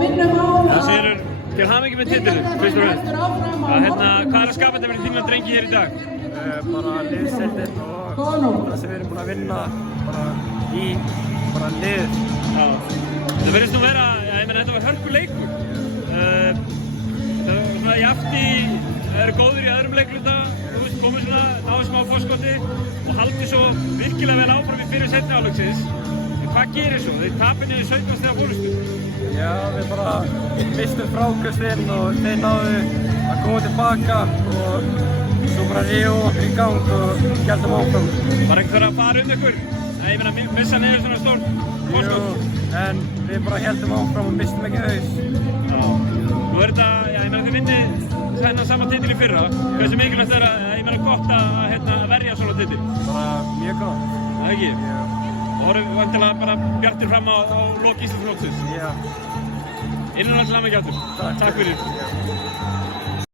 Það segir til hamingju með titilinn, fyrst og fremst. Hvað að skapa þetta fyrir þína drengi hér í dag? Bara liðsheildin og það sem við erum búin að vinna bara lið. Já. Það verðist nú vera, þetta var hörkuleikur. Það var svona jafnt það eru góðir í öðrum leikluta, komið svona, náðu smá forskoti og haldið svo virkilega vel áfram í fyrir seinni hálfleiksins. Hvað gerir svo? Þeir tapir niður 17 stiga fórustu. Já, við bara mistum frákastinn og þeir náðu að koma tilbaka og svo bara ríðu okkur í gang og héldum áfram. Var einhver að fara ykkur? Missa niður svona stór fórskot? Jú, en við bara héldum áfram og mistum ekki haus. Já. Nú þetta, þið vinnið þennan sama titil í fyrra. Hversu mikilvægt gott að verja svona titil? Bara mjög gott. Það ekki? Já. Og voru vantilega bara bjartir fram á lok Íslandsmótsins. Já. Innan til hamingju aftur. Takk fyrir.